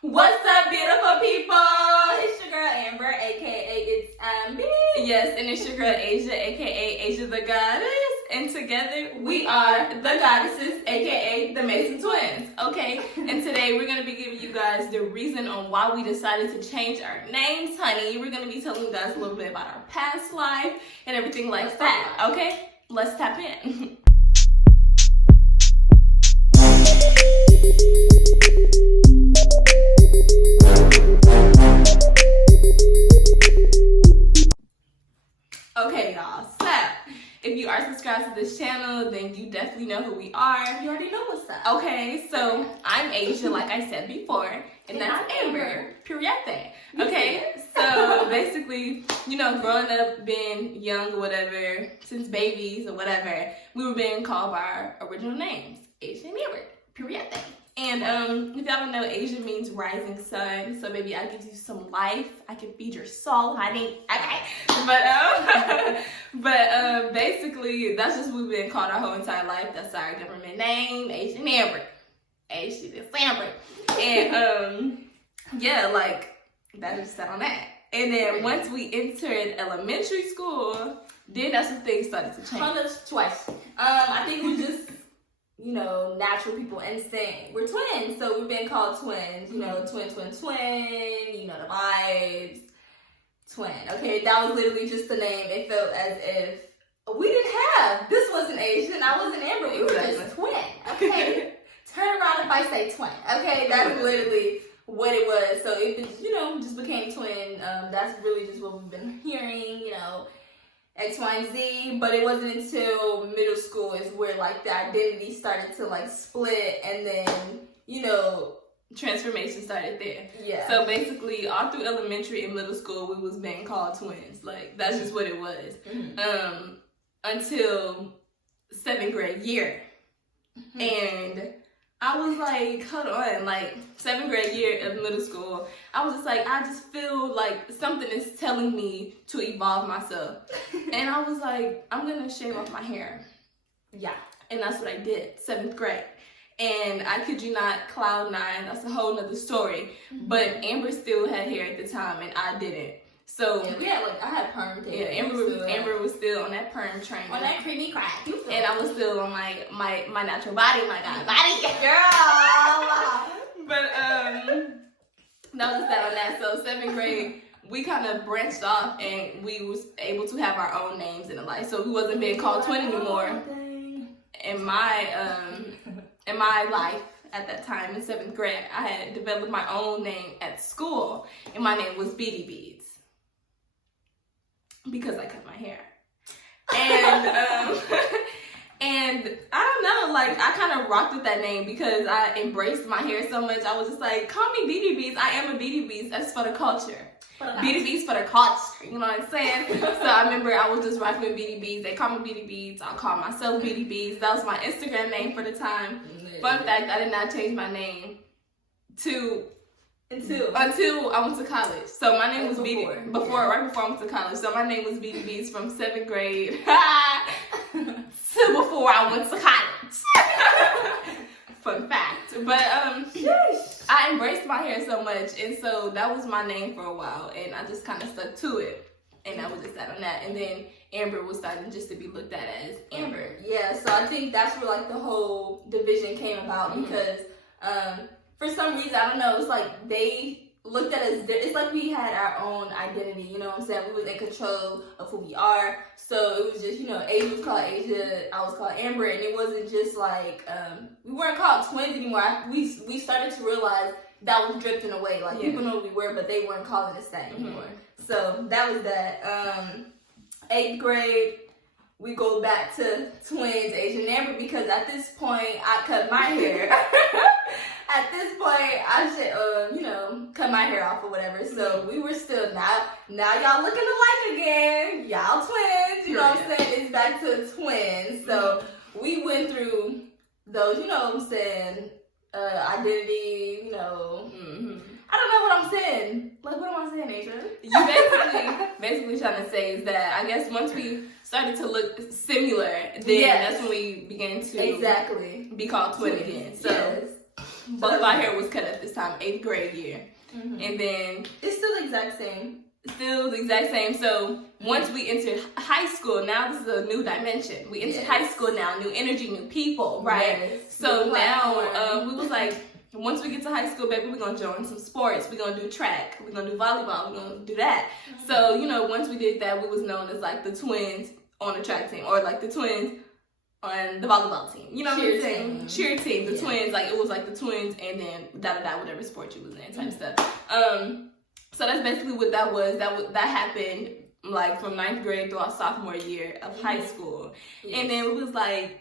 What's up, beautiful people? It's your girl Amber, aka it's Ambi. Yes, and it's your girl Asia, aka Asia the Goddess. And together we are the Goddesses, aka the Mason Twins. Okay, and today we're gonna be giving you guys the reason on why we decided to change our names, honey. We're gonna be telling you guys a little bit about our past life and everything like that. Okay, let's tap in. Okay, y'all, so if you are subscribed to this channel, then you definitely know who we are. You already know what's up. Okay, so I'm Asia, like I said before, and that's Amber. Periate. Okay, so basically, growing up, being young or whatever, since babies or whatever, we were being called by our original names, Asia and Amber. Periate. And if y'all don't know, Asia means rising sun. So maybe I give you some life. I can feed your soul, honey. Okay. But basically, that's just what we've been called our whole entire life. That's our government name, Asia and Amber. Asia and Amber. And that just sat on that. And then once we entered elementary school, then that's when things started to change. Hold us twice. I think we just natural people instinct. We're twins, so we've been called twins. Twin. The vibes. Twin. Okay, that was literally just the name. It felt as if we didn't have. This wasn't Asian. I wasn't Amber. We were just twin. Okay. Turn around if I say twin. Okay, that's literally what it was. So it just became twin. That's really just what we've been hearing. X, Y, and Z, but it wasn't until middle school is where the identity started to split, and then transformation started there. Yeah. So basically, all through elementary and middle school, we was being called twins. That's just what it was. Mm-hmm. Until 7th grade year, mm-hmm. And I was like, hold on, 7th grade year of middle school, I was just I just feel like something is telling me to evolve myself. And I was like, I'm going to shave off my hair. Yeah. And that's what I did, 7th grade. And I kid you not, cloud 9, that's a whole nother story. Mm-hmm. But Amber still had hair at the time, and I didn't. So yeah, I had perm too. Yeah, Amber was still on that perm train. On that creamy crack. And I was still on my natural body, my God body. Girl. But that was that on that. So 7th grade, we kind of branched off, and we was able to have our own names in the life. So we wasn't being called twin anymore. In my life at that time in 7th grade, I had developed my own name at school, and my name was Beady Beads. Because I cut my hair. And and I don't know, I kind of rocked with that name because I embraced my hair so much. I was just call me Beady Beads. I am a Beady Beads. That's for the culture. Beady Beads for the culture. You know what I'm saying? So I remember I was just rocking with Beady Beads. They call me Beady Beads. I'll call myself Beady Beads. That was my Instagram name for the time. Fun fact, I did not change my name until I went to college. So my name was Beady right before I went to college. So my name was Beady Beads from 7th grade to before I went to college. Fun fact. But I embraced my hair so much, and so that was my name for a while, and I just kind of stuck to it. And I was just sat on that, and then Amber was starting just to be looked at as Amber. Yeah, so I think that's where the whole division came about, mm-hmm. because for some reason, I don't know, it's they looked at us, it's we had our own identity, you know what I'm saying? We was in control of who we are. So it was just, Asia was called Asia, I was called Amber, and it wasn't just we weren't called twins anymore. We started to realize that was drifting away. People knew who we were, but they weren't calling us that anymore. Mm-hmm. So that was that. 8th grade, we go back to twins, Asia and Amber, because at this point, I cut my hair. At this point, I should, cut my hair off or whatever. So we were still now y'all looking alike again. Y'all twins, you know what I'm saying? It's back to twins. So we went through those, identity, Mm-hmm. I don't know what I'm saying. What am I saying, Asia? You basically trying to say is that I guess once we started to look similar, then that's when we began to exactly be called twin again. So both of our hair was cut at this time, 8th grade year. Mm-hmm. And then it's still the exact same. Still the exact same. So once we entered high school, now this is a new dimension. We entered high school now, new energy, new people, right? Yes. So now we was like, once we get to high school, baby, we're gonna join some sports. We're gonna do track. We're gonna do volleyball. We're gonna do that. Mm-hmm. So, you know, once we did that, we was known as like the twins on the track team, or like the twins on the volleyball team. You know what I'm saying? Cheer team. The twins, like it was like the twins and then whatever sport you was in type stuff. So that's basically what that was. That happened like from 9th grade through our sophomore year of high school. Yes. And then it was like,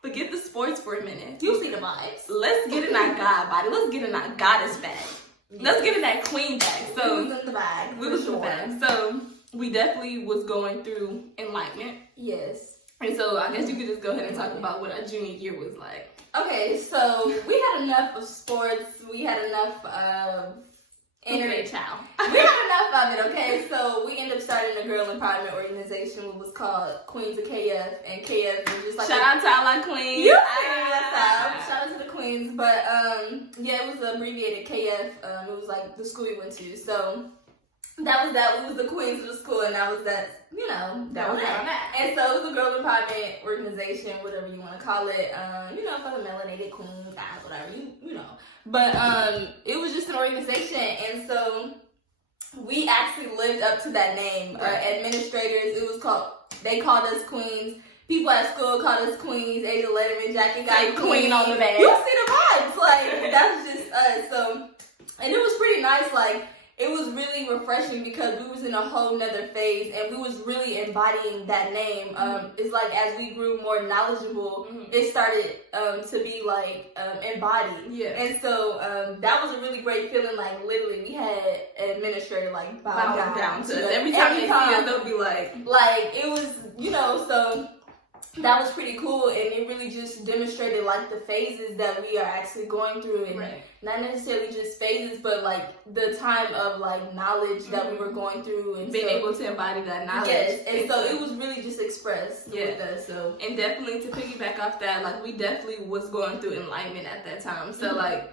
forget the sports for a minute. You see the vibes. Let's get in our God body. Let's get in our goddess bag. Let's get in that queen bag. So we was in the bag. We was in the bag. So we definitely was going through enlightenment. Yes. And so I guess you could just go ahead and talk about what our junior year was like. Okay, so we had enough of sports. We had enough of Internet child. We had enough of it, okay? So we ended up starting a girl empowerment organization, which was called Queens of KF, and KF was just like shout out to all our queens. Shout out to the queens, but yeah, it was abbreviated KF. It was like the school we went to, so that was that. We was the queens of the school, and that was that. You know, that was that. And so it was a girl empowerment organization, whatever you want to call it. You know, for the melanated queens, guys, whatever you know. But it was just an organization, and so we actually lived up to that name. Administrators, they called us queens. People at school called us queens. Asia Letterman jacket got queen on the bag. You see the vibes, like that's just us. So, and it was pretty nice. Like it was really refreshing because we was in a whole nother phase, and we was really embodying that name. It's like as we grew more knowledgeable, it started to be like embodied. Yeah. And so that was a really great feeling. Like literally, we had an administrator like bow down to us. Every time they see us, they'll be like it was, you know, so. That was pretty cool, and it really just demonstrated like the phases that we are actually going through, and not necessarily just phases, but like the time of like knowledge that we were going through, and being able to embody that knowledge. Yes, and so it was really just expressed with us. So and definitely to piggyback off that, like we definitely was going through enlightenment at that time. So like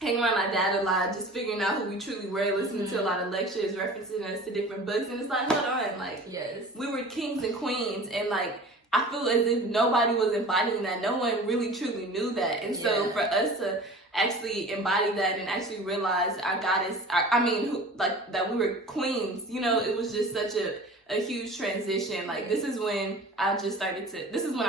hanging around our dad a lot, just figuring out who we truly were, listening to a lot of lectures, referencing us to different books, and it's like, hold on, like we were kings and queens, and like I feel as if nobody was embodying that. No one really truly knew that. And so for us to actually embody that and actually realize our goddess, that we were queens, you know, it was just such a huge transition. Like this is when I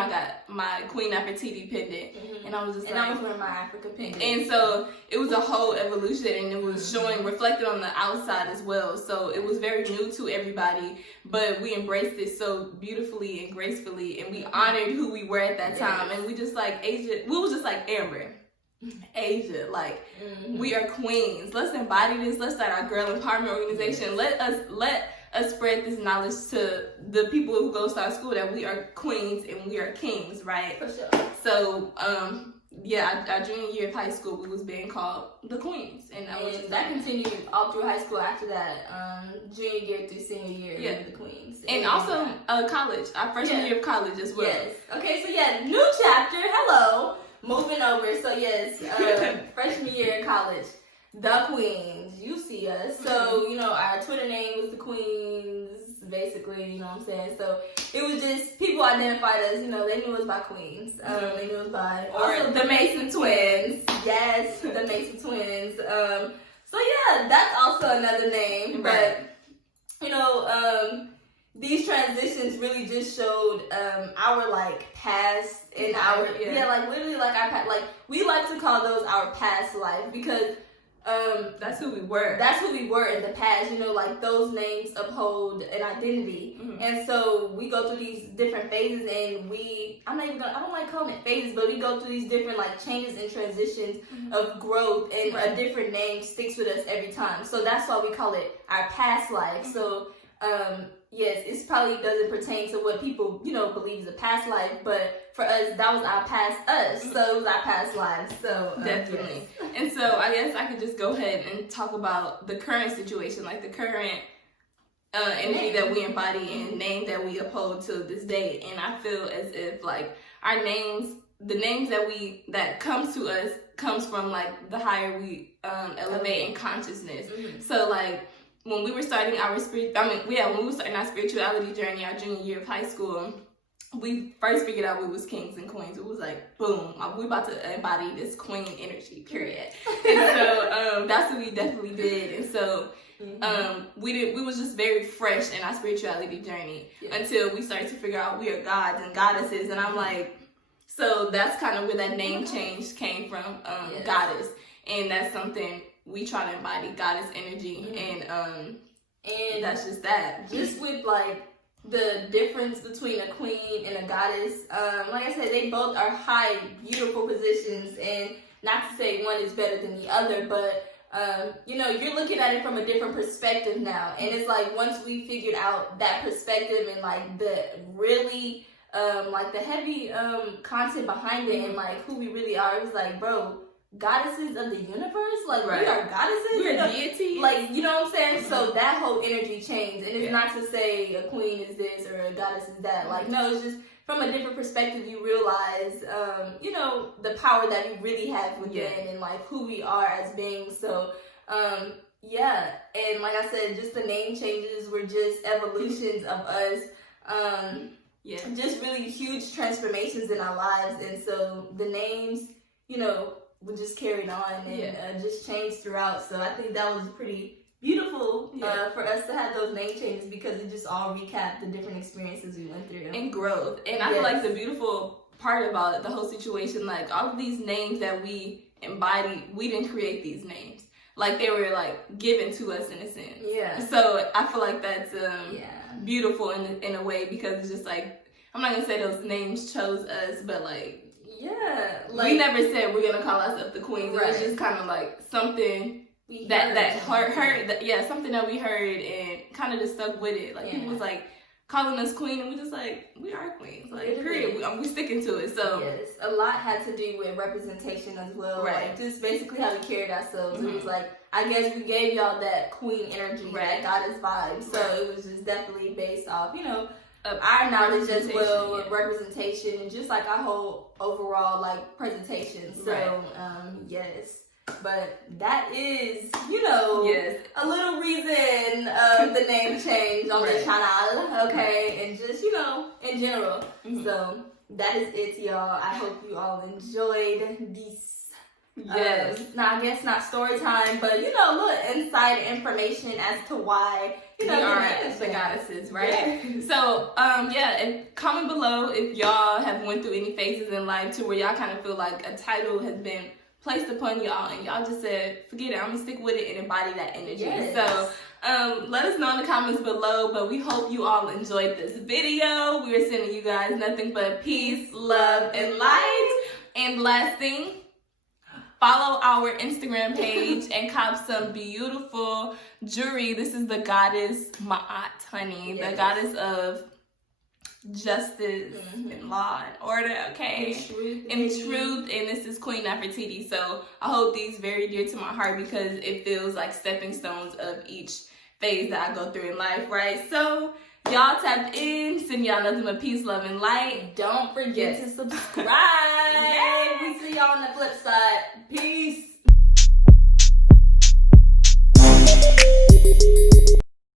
got my Queen Nefertiti pendant, and I was just I was wearing my Africa pendant, and so it was a whole evolution, and it was showing reflected on the outside as well. So it was very new to everybody, but we embraced it so beautifully and gracefully, and we honored who we were at that time, and we just like Asia, we was just like Amber. Asia, like we are queens. Let's embody this. Let's start our girl empowerment organization. Let us spread this knowledge to the people who go to our school that we are queens and we are kings, right? For sure. So, our junior year of high school, we was being called the queens, and that continued all through high school after that. Junior year through senior year, we were the queens, and also college, our freshman year of college as well. Yes. Okay, so new chapter. Hello. Moving over, so freshman year in college, the queens, you see us. So, you know, our Twitter name was the queens, basically, you know what I'm saying? So, it was just, people identified us, you know, they knew us by queens. They knew us by, or the Mason twins. Yes, the Mason twins. So, yeah, that's also another name. Right. But, you know, these transitions really just showed our like past and our like literally like our past, like we like to call those our past life because that's who we were. That's who we were in the past, you know, like those names uphold an identity. And so we go through these different phases, and I don't like calling it phases, but we go through these different like changes and transitions of growth, and a different name sticks with us every time. So that's why we call it our past life. So yes, it probably doesn't pertain to what people, you know, believe is a past life, but for us, that was our past us, so it was our past lives, so. Definitely. Yes. And so I guess I could just go ahead and talk about the current situation, like the current energy that we embody and name that we uphold to this day, and I feel as if, like, our names, the names that comes to us comes from like the higher we elevate in consciousness. So like when we were starting our when we were starting our spirituality journey, our junior year of high school, we first figured out we was kings and queens. It was like, boom, we about to embody this queen energy, period. And so that's what we definitely did. And so we was just very fresh in our spirituality journey until we started to figure out we are gods and goddesses. And I'm like, so that's kind of where that name change came from, goddess. And that's something we try to embody, goddess energy. And that's just that. Just with like the difference between a queen and a goddess, like I said, they both are high, beautiful positions, and not to say one is better than the other, but you know, you're looking at it from a different perspective now. And it's like once we figured out that perspective and like the really like the heavy content behind it and like who we really are, it was like, bro, goddesses of the universe, like we are goddesses, we're deities, like, you know what I'm saying? So that whole energy changed, and it's not to say a queen is this or a goddess is that, like, no, it's just from a different perspective you realize you know, the power that we really have within and like who we are as beings. So and like I said, just the name changes were just evolutions of us, just really huge transformations in our lives. And so the names, you know, we just carried on and just changed throughout. So I think that was pretty beautiful for us to have those name changes, because it just all recapped the different experiences we went through. And growth. And I feel like the beautiful part about the whole situation, like all of these names that we embody, we didn't create these names. Like they were like given to us in a sense. Yeah. So I feel like that's beautiful in a way, because it's just like, I'm not gonna say those names chose us, but like, like, we never said we're gonna call ourselves the queens. It was just kind of like something that heard something that we heard and kind of just stuck with it. Like people was like calling us queen, and we just like, we are queens. Like period. We sticking to it. So a lot had to do with representation as well. Right. Like just basically how we carried ourselves. It was like, I guess we gave y'all that queen energy, that goddess vibe. So it was just definitely based off, you know, of our knowledge as well, representation, and just like our whole overall like presentation. So but that is, you know, a little reason of the name change on the channel, okay, and just, you know, in general. So that is it, y'all. I hope you all enjoyed this. Now I guess not story time, but you know, little inside information as to why, you know, we are the goddesses, right? So and comment below if y'all have went through any phases in life to where y'all kind of feel like a title has been placed upon y'all and y'all just said, forget it, I'm gonna stick with it and embody that energy. So let us know in the comments below, but we hope you all enjoyed this video. We are sending you guys nothing but peace, love, and light. And last thing, follow our Instagram page and cop some beautiful jewelry. This is the goddess Ma'at, honey. The goddess of justice and law and order, okay? And truth. And this is Queen Nefertiti. So I hold these very dear to my heart because it feels like stepping stones of each phase that I go through in life, right? So y'all tapped in, send y'all nothing but peace, love, and light. Don't forget to subscribe. We see y'all on the flip side. Peace.